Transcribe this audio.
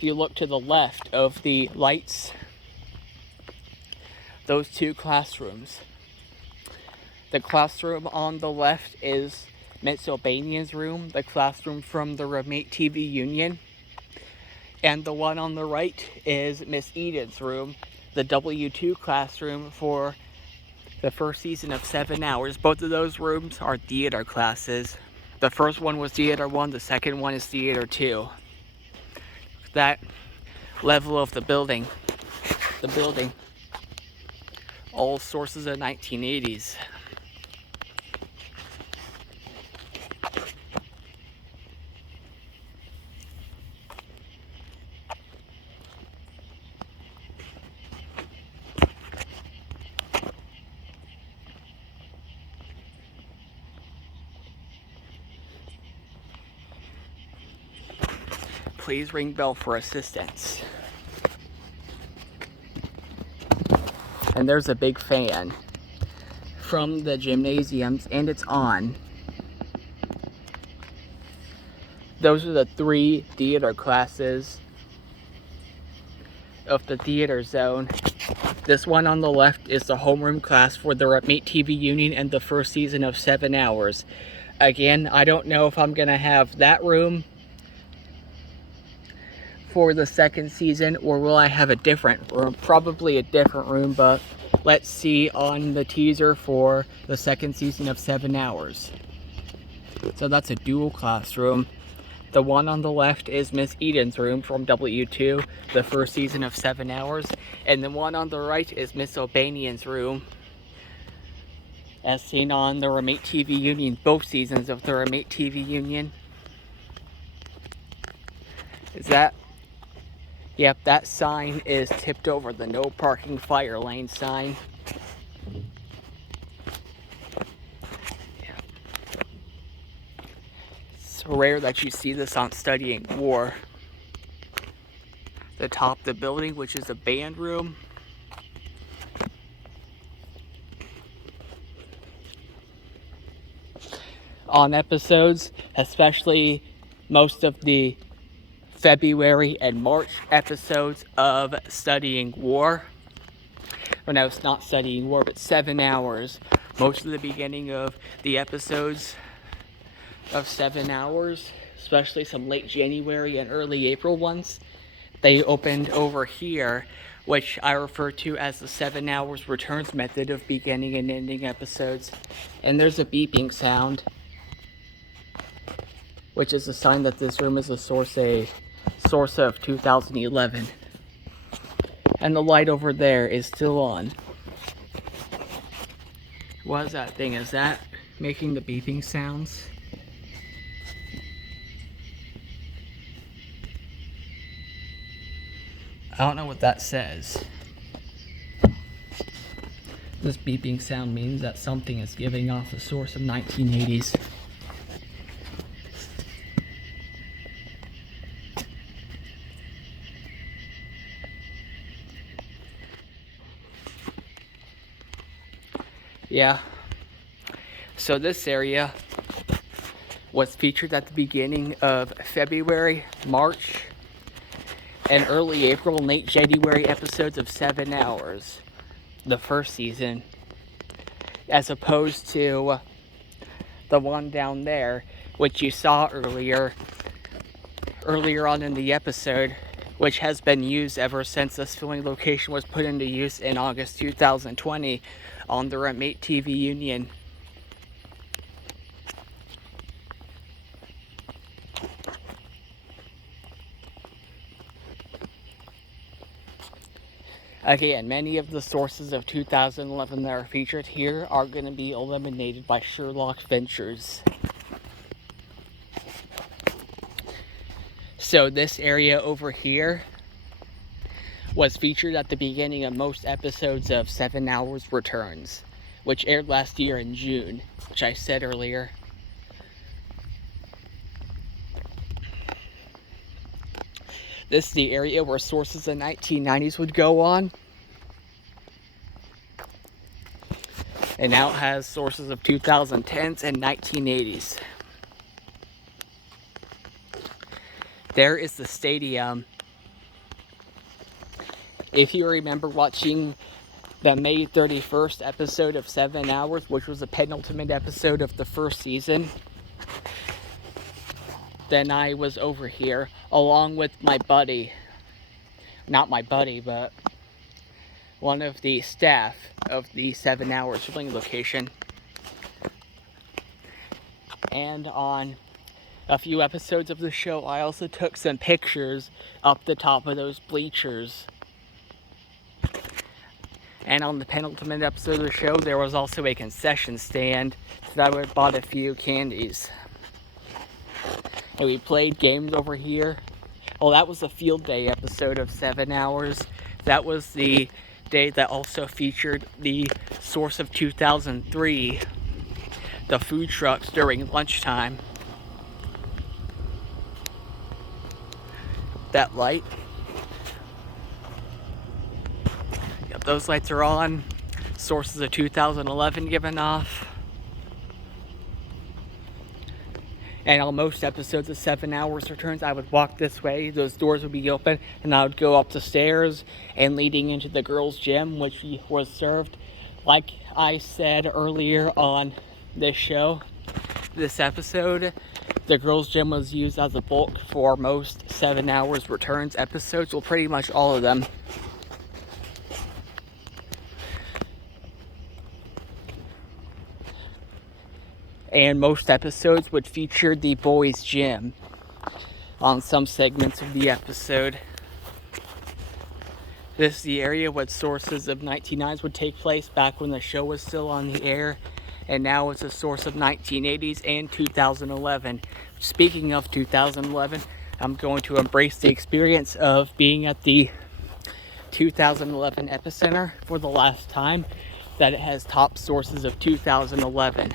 if you look to the left of the lights, those two classrooms. The classroom on the left is Miss Albanian's room, the classroom from the Roommate TV Union. And the one on the right is Miss Eden's room, the W2 classroom for the first season of 7 Hours. Both of those rooms are theater classes. The first one was Theater 1, the second one is Theater 2. That level of the building, all sources of 1980s. Please ring bell for assistance. And there's a big fan from the gymnasiums, and it's on. Those are the 3 theater classes of the theater zone. This one on the left is the homeroom class for the Roommate TV Union and the first season of 7 Hours. Again, I don't know if I'm gonna have that room for the second season, or will I have a different room? Probably a different room, but let's see on the teaser for the second season of 7 Hours. So that's a dual classroom. The one on the left is Miss Eden's room from W2, the first season of 7 Hours. And the one on the right is Miss Albanian's room, as seen on the Roommate TV Union, both seasons of the Roommate TV Union. Is that? Yep, that sign is tipped over, the no parking fire lane sign. It's rare that you see this on Studying War. The top of the building, which is a band room. On episodes, especially most of the February and March episodes of Studying War. Or no, it's not Studying War, but 7 Hours. Most of the beginning of the episodes of 7 Hours, especially some late January and early April ones, they opened over here, which I refer to as the 7 Hours returns method of beginning and ending episodes. And there's a beeping sound, which is a sign that this room is a source of 2011. And the light over there is still on. What is that thing? Is that making the beeping sounds? I don't know what that says. This beeping sound means that something is giving off a source of 1980s. Yeah, so this area was featured at the beginning of February, March, and early April, late January episodes of 7 Hours, the first season, as opposed to the one down there, which you saw earlier on in the episode, which has been used ever since this filming location was put into use in August 2020 on the Roommate TV Union. Again, many of the sources of 2011 that are featured here are going to be eliminated by Sherlock Ventures. So this area over here was featured at the beginning of most episodes of 7 Hours Returns, which aired last year in June, which I said earlier. This is the area where sources in the 1990s would go on. And now it has sources of 2010s and 1980s. There is the stadium If you remember watching the May 31st episode of 7 Hours, which was the penultimate episode of the first season, then I was over here along with my buddy. Not my buddy, but one of the staff of the 7 Hours filming location. And on a few episodes of the show, I also took some pictures up the top of those bleachers. And on the penultimate episode of the show, there was also a concession stand that I would have bought a few candies. And we played games over here. Well, that was the field day episode of 7 Hours. That was the day that also featured the Source of 2003, the food trucks during lunchtime. That light. Yep, those lights are on. Sources of 2011 given off. And on most episodes of 7 Hours Returns, I would walk this way, those doors would be open, and I would go up the stairs and leading into the girls' gym, which was served. Like I said earlier on this show, this episode, the girls' gym was used as a bulk for most 7 Hours Returns episodes, well, pretty much all of them. And most episodes would feature the boys' gym on some segments of the episode. This is the area where Sources of 1990s would take place back when the show was still on the air, and now it's a source of 1980s and 2011. Speaking of 2011, I'm going to embrace the experience of being at the 2011 Epicenter for the last time, that it has top sources of 2011.